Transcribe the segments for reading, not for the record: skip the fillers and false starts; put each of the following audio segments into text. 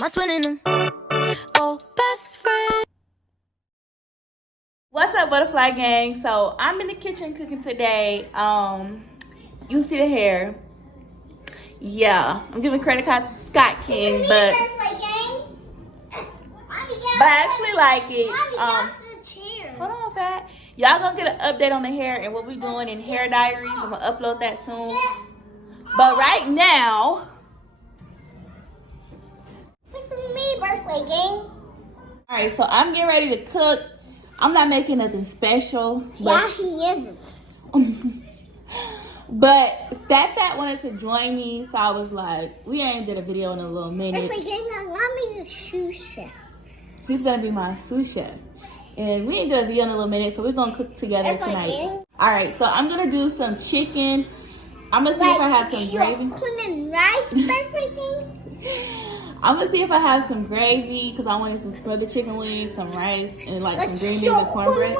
My twin in them. Oh, best friend. What's up, butterfly gang? So I'm in the kitchen cooking today. You see the hair. Yeah, I'm giving credit cards to Scott King, but I actually like it. Hold on, Fat. Y'all gonna get an update on the hair and what we doing in hair diaries. I'm gonna upload that soon. But right now, look for me, birthday gang. Alright, so I'm getting ready to cook. I'm not making nothing special. Yeah, he isn't. But Fat wanted to join me, so I was like, we ain't did a video in a little minute. Birthday gang, allow me the sous chef. He's gonna be my sous chef. And we ain't did a video in a little minute, so we're gonna cook together tonight. Alright, so I'm gonna do some chicken. I'm gonna see if I have some gravy. Chicken and rice, birthday gang? I'm gonna see if I have some gravy because I wanted some smothered chicken wings, some rice, and like some green beans and cornbread.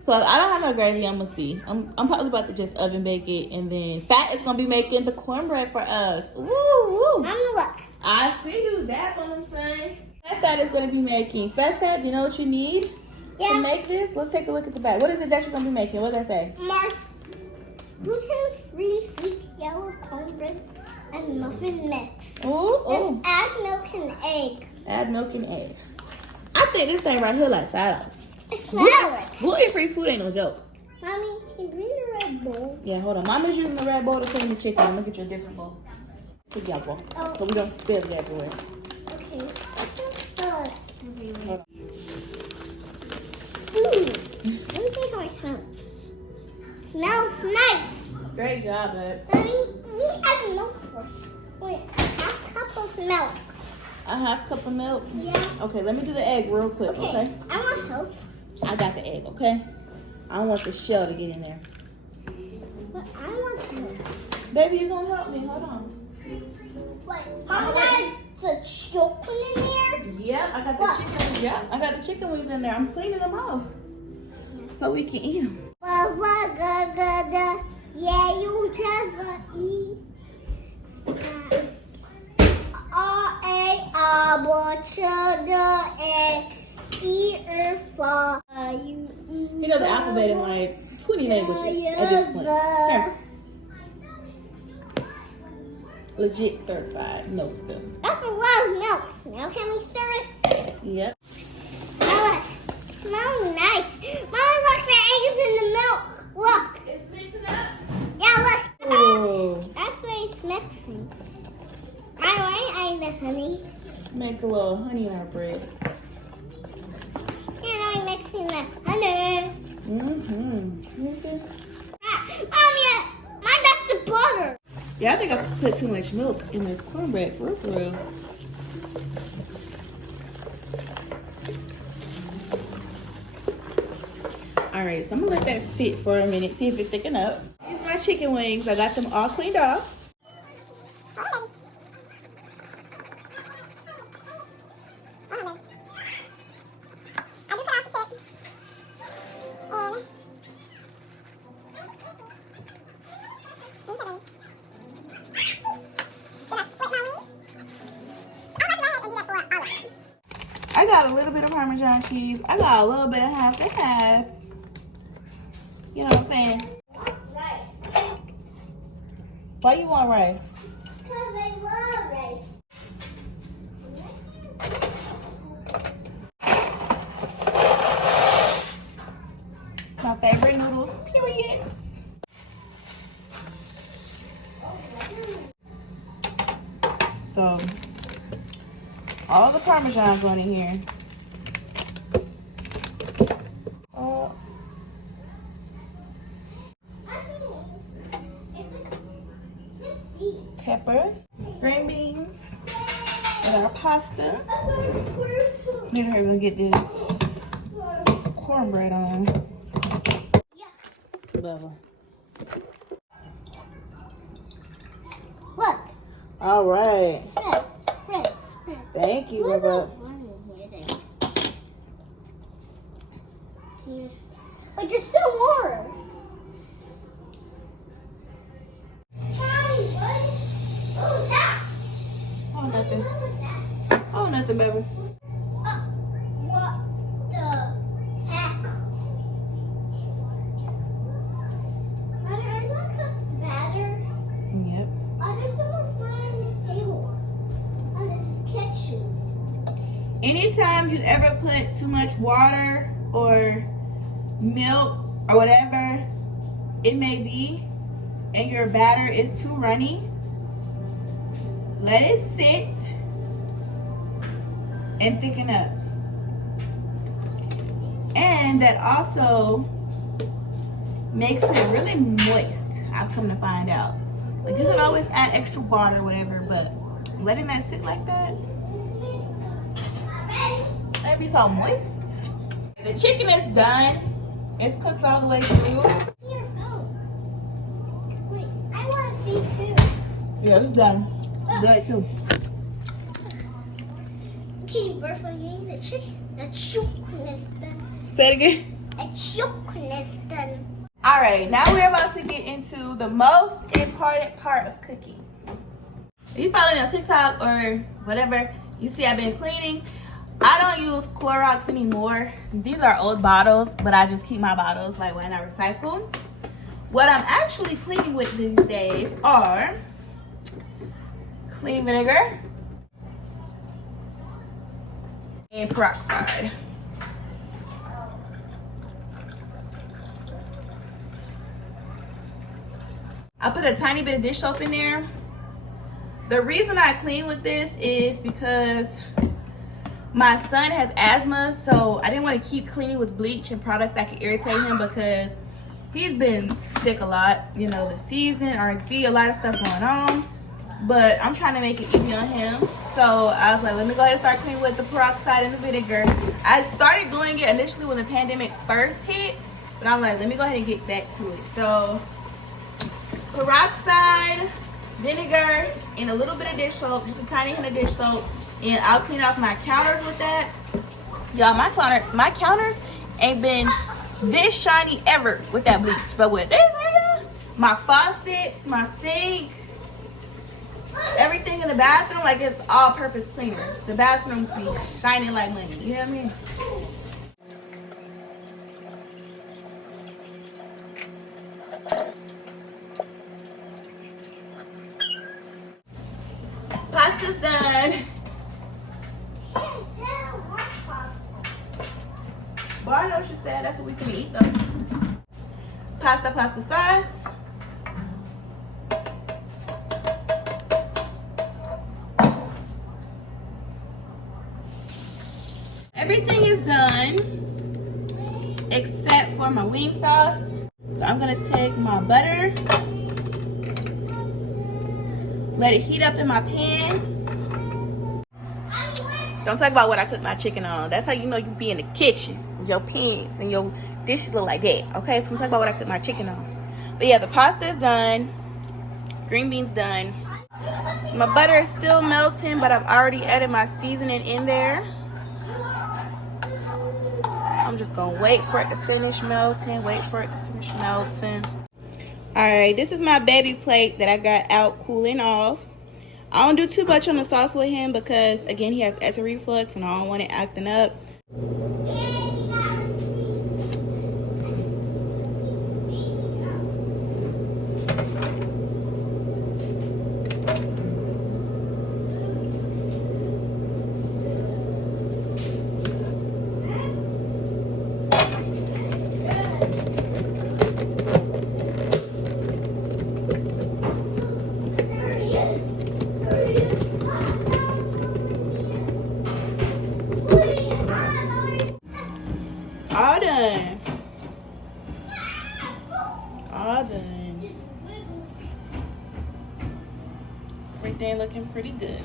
So if I don't have no gravy, I'm gonna see. I'm probably about to just oven bake it, and then Fat is gonna be making the cornbread for us. Woo woo! I'm gonna look. I see you. That's what I'm saying. Fat is gonna be making. Fat, do you know what you need to make this? Let's take a look at the back. What is it that you're gonna be making? What does that say? Gluten-free sweet yellow cornbread and muffin mix. Ooh. Just add milk and egg. Add milk and egg. I think this thing right here like $5. I smell it. Gluten-free food ain't no joke. Mommy, can you bring the red bowl? Yeah, hold on. Mommy's using the red bowl to clean the chicken. I'm gonna get you a different bowl. Together. Oh. So we don't spill it everywhere. Okay. Let's not spill it everywhere. Hold Ooh. Let me see how I smell. Smells nice. Great job, babe. Mommy, we add milk first. Wait, a half cup of milk. A half cup of milk? Yeah. Okay, let me do the egg real quick, okay? I want help. I got the egg, okay? I don't want the shell to get in there. But I want to. Baby, you gonna help me? Hold on. Wait, Mom had the chicken in there? Yeah, I got the chicken. Yeah, I got the chicken wings in there. I'm cleaning them off so we can eat them. Yeah, you just eat. You know the alphabet in like 20 languages at this point. Here. Legit certified. No spill. That's a lot of milk. Now can we stir it? Yep. Smell it. Smells nice. Mommy, look, the egg is in the milk. Look. It's mixing up. Yeah, look. Oh. That's where it's mixing. I the honey. Make a little honey in our bread. And I'm mixing the honey. You see? Mommy, mine got the butter. Yeah, I think I put too much milk in this cornbread for real. Alright, so I'm gonna let that sit for a minute, see if it's thicking up. Here's my chicken wings. I got them all cleaned off. I got a little bit of Parmesan cheese. I got a little bit of half and half. You know what I'm saying? Rice. Why you want rice? Because I love rice. My favorite noodles, period. So, all the Parmesan's on in here. Pepper, green beans, and our pasta. Maybe we're gonna get this cornbread on. Level. Look. All right. Spread. Thank you, Lover. But there's still more. Oh, nothing. something, baby. What the heck? Mother, look at batter. Yep. Oh, there's some more flour on this table. On this kitchen. Anytime you ever put too much water or milk or whatever it may be, and your batter is too runny, let it sit and thicken up. And that also makes it really moist, I've come to find out. Like, you can always add extra water or whatever, but letting that sit like that, that'd be so moist. The chicken is done. It's cooked all the way through. Here, oh. Wait, I want to see too. Yeah, it's done. Good too. Okay, birthday game, the chicken is done. Say it again. The chicken is done. All right, now we're about to get into the most important part of cooking. If you follow me on TikTok or whatever, you see I've been cleaning. I don't use Clorox anymore. These are old bottles, but I just keep my bottles like when I recycle. What I'm actually cleaning with these days are cleaning vinegar and peroxide. I put a tiny bit of dish soap in there. The reason I clean with this is because my son has asthma, so I didn't want to keep cleaning with bleach and products that could irritate him because he's been sick a lot. You know, the season, RSV, a lot of stuff going on. But I'm trying to make it easy on him. So I was like, let me go ahead and start cleaning with the peroxide and the vinegar. I started doing it initially when the pandemic first hit, but I'm like, let me go ahead and get back to it. So peroxide, vinegar, and a little bit of dish soap, just a tiny hint of dish soap, and I'll clean off my counters with that. Y'all, my counters ain't been this shiny ever with that bleach, but with this right here, my faucets, my sink, everything in the bathroom, like it's all-purpose cleaner. The bathrooms be shining like money. You know what I mean? Pasta's done. Well, I know what she said. That's what we can eat, though. Pasta sauce. Everything is done except for my wing sauce. So I'm gonna take my butter, let it heat up in my pan. Don't talk about what I cook my chicken on. That's how you know you be in the kitchen. Your pans and your dishes look like that. Okay, so I'm talking about what I cook my chicken on. But yeah, the pasta is done. Green beans done. My butter is still melting, but I've already added my seasoning in there. I'm just gonna wait for it to finish melting. Alright, this is my baby plate that I got out cooling off. I don't do too much on the sauce with him because, again, he has acid reflux and I don't want it acting up. All done. Everything looking pretty good.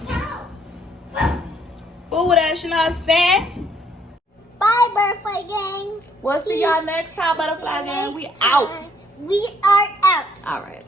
Ooh, what else you know what I'm saying? Bye, Butterfly Gang. We'll see y'all next time, Butterfly Gang. We out. We are out. All right.